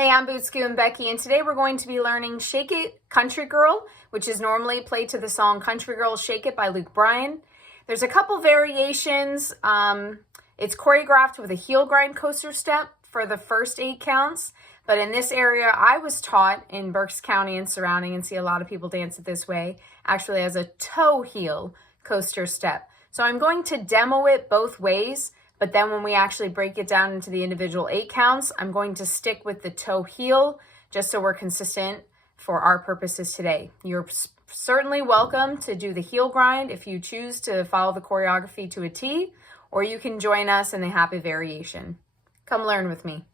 Hey, I'm Scootin Becky, and today we're going to be learning Shake It Country Girl, which is normally played to the song Country Girl Shake It by Luke Bryan. There's a couple variations. It's choreographed with a heel grind coaster step for the first 8 counts, but in this area I was taught in Berks County and surrounding, and see a lot of people dance it this way, actually as a toe heel coaster step. So I'm going to demo it both ways. But then when we actually break it down into the individual 8 counts, I'm going to stick with the toe heel just so we're consistent for our purposes today. You're certainly welcome to do the heel grind if you choose to follow the choreography to a T, or you can join us in the happy variation. Come learn with me.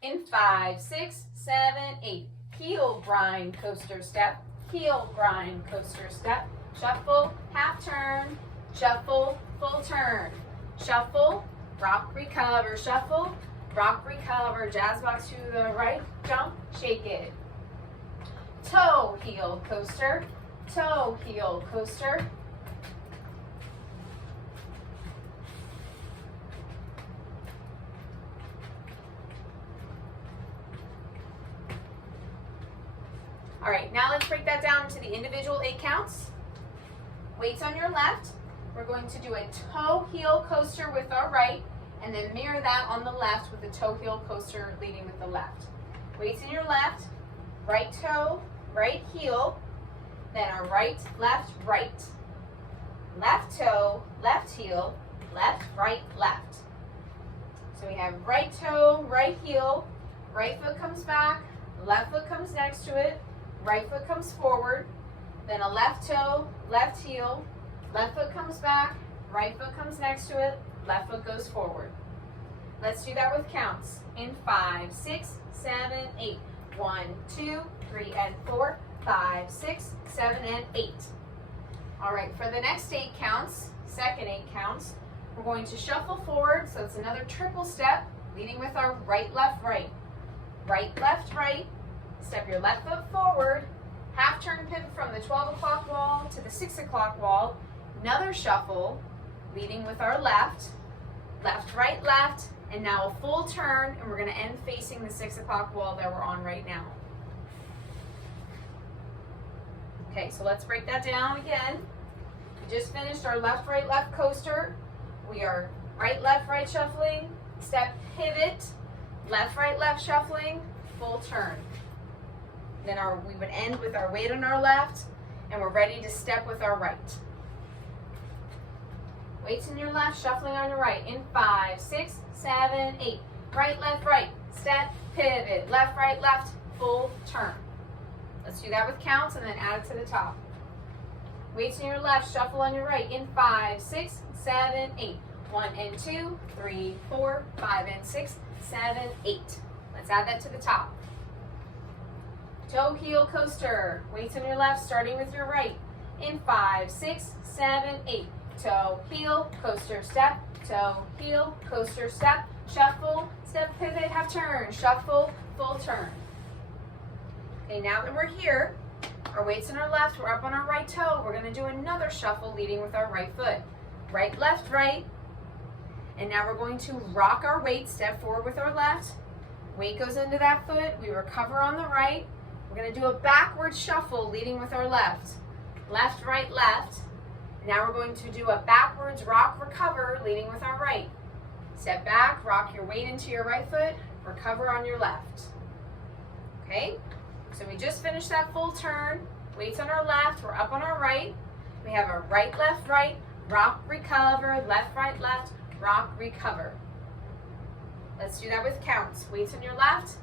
In 5, 6, 7, 8, heel grind coaster step, heel grind coaster step, shuffle, half turn, shuffle, full turn, shuffle, rock, recover, shuffle, rock, recover, jazz box to the right, jump, shake it. Toe, heel, coaster, toe, heel, coaster. All right, now let's break that down into the individual 8 counts. Weights on your left. We're going to do a toe heel coaster with our right, and then mirror that on the left with the toe heel coaster leading with the left. Weights in your left, right toe, right heel, then our right, left, left toe, left heel, left, left. So we have right toe, right heel, right foot comes back, left foot comes next to it, right foot comes forward, then a left toe, left heel, left foot comes back, right foot comes next to it, left foot goes forward. Let's do that with counts. In 5, 6, 7, 8. 1, 2, 3, and 4, 5, 6, 7, and 8. All right, for the next 8 counts, second 8 counts, we're going to shuffle forward, so it's another triple step, leading with our right, left, right. Right, left, right. Step your left foot forward, half turn pivot from the 12 o'clock wall to the 6 o'clock wall. Another shuffle, leading with our left, right, left, and now a full turn, and we're going to end facing the 6 o'clock wall that we're on right now. Okay, so let's break that down again. We just finished our left, right, coaster. We are right, left shuffling, step pivot, left, shuffling, full turn. Then we would end with our weight on our left, and we're ready to step with our right. Weights in your left, shuffling on your right. In 5, 6, 7, 8. Right, step, pivot, left, full turn. Let's do that with counts and then add it to the top. Weights in your left, shuffle on your right. In 5, 6, 7, 8. 1 and 2, 3, 4, 5 and 6, 7, 8. Let's add that to the top. Toe heel coaster. Weights on your left, starting with your right. In 5, 6, 7, 8. Toe heel coaster step, toe heel coaster step, shuffle, step pivot, half turn, shuffle, full turn. Okay, now that we're here, our weights on our left, we're up on our right toe. We're going to do another shuffle leading with our right foot. Right, left, right. And now we're going to rock our weight, step forward with our left. Weight goes into that foot. We recover on the right. We're going to do a backward shuffle leading with our left. Left, right, left. Now we're going to do a backwards rock recover leading with our right. Step back, rock your weight into your right foot, recover on your left. Okay, so we just finished that full turn. Weights on our left, we're up on our right. We have a right, rock, recover, left, rock, recover. Let's do that with counts. Weights on your left,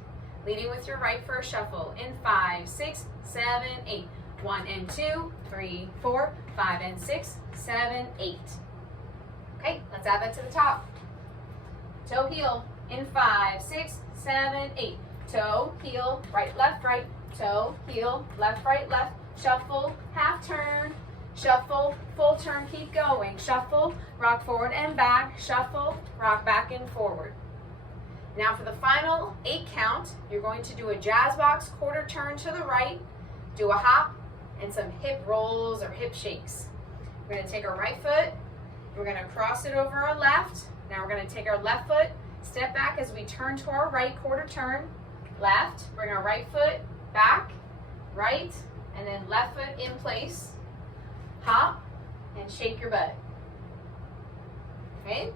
leading with your right for a shuffle. In 5, 6, 7, 8. 1 and 2, 3, 4, 5 and 6, 7, 8. Okay, let's add that to the top. Toe heel in 5, 6, 7, 8. Toe heel, right, toe heel, left, shuffle, half turn, shuffle, full turn, keep going, shuffle, rock forward and back, shuffle, rock back and forward. Now for the final 8 count, you're going to do a jazz box quarter turn to the right, do a hop, and some hip rolls or hip shakes. We're going to take our right foot, we're going to cross it over our left. Now we're going to take our left foot, Step back as we turn to our right, quarter turn, left, bring our right foot back, right, and then left foot in place, hop, and shake your butt. Okay?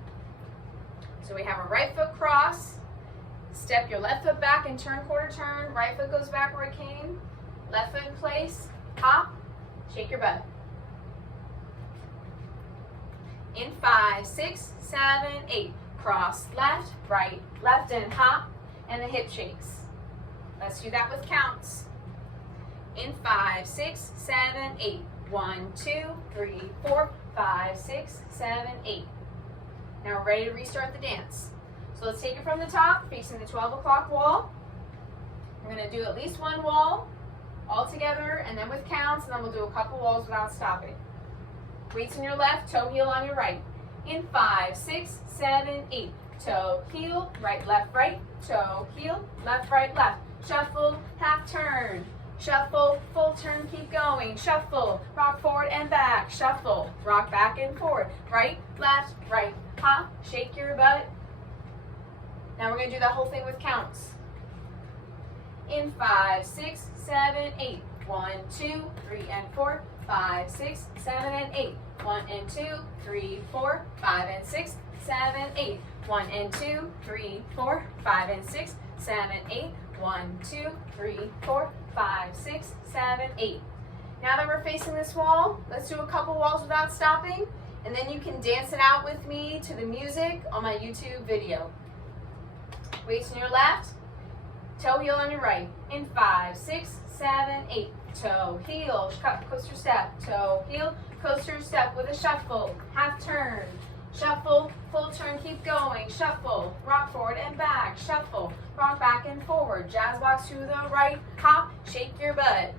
So we have our right foot cross, step your left foot back and turn quarter turn, right foot goes back where it came, left foot in place, hop, shake your butt. In 5, 6, 7, 8. Cross left, right, left, and hop, and the hip shakes. Let's do that with counts. In 5, 6, 7, 8. 1, 2, 3, 4, 5, 6, 7, 8. Now we're ready to restart the dance. So let's take it from the top, facing the 12 o'clock wall. We're going to do at least one wall all together, and then with counts, and then we'll do a couple walls without stopping. Weights on your left, toe heel on your right. In 5, 6, 7, 8. Toe, heel, right, toe, heel, left, left. Shuffle, half turn. Shuffle, full turn, keep going. Shuffle, rock forward and back. Shuffle, rock back and forward. Right, hop, shake your butt. Now we're going to do that whole thing with counts. In 5, 6, 7, 8. 1, 2, 3, and 4. 5, 6, 7, and 8. 1 and 2, 3, 4, 5 and 6, 7, 8. 1 and 2, 3, 4, 5 and 6, 7, 8. 1, 2, 3, 4, 5, 6, 7, 8. Now that we're facing this wall, let's do a couple walls without stopping, and then you can dance it out with me to the music on my YouTube video. Weights on your left, toe heel on your right. In 5, 6, 7, 8. Toe, heel, coaster step, toe, heel, coaster step with a shuffle, half turn, shuffle, full turn, keep going, shuffle, rock forward and back, shuffle, rock back and forward, jazz box to the right, hop, shake your butt.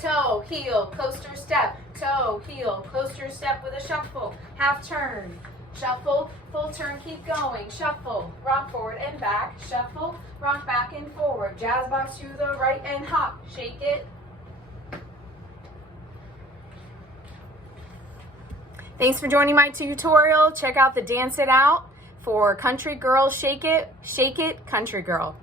Toe, heel, coaster step, toe, heel, coaster step with a shuffle, half turn, shuffle, full turn, keep going, shuffle, rock forward and back, shuffle, rock back and forward, jazz box to the right and hop, shake it. Thanks for joining my tutorial. Check out the Dance It Out for Country Girl Shake It, Country Girl.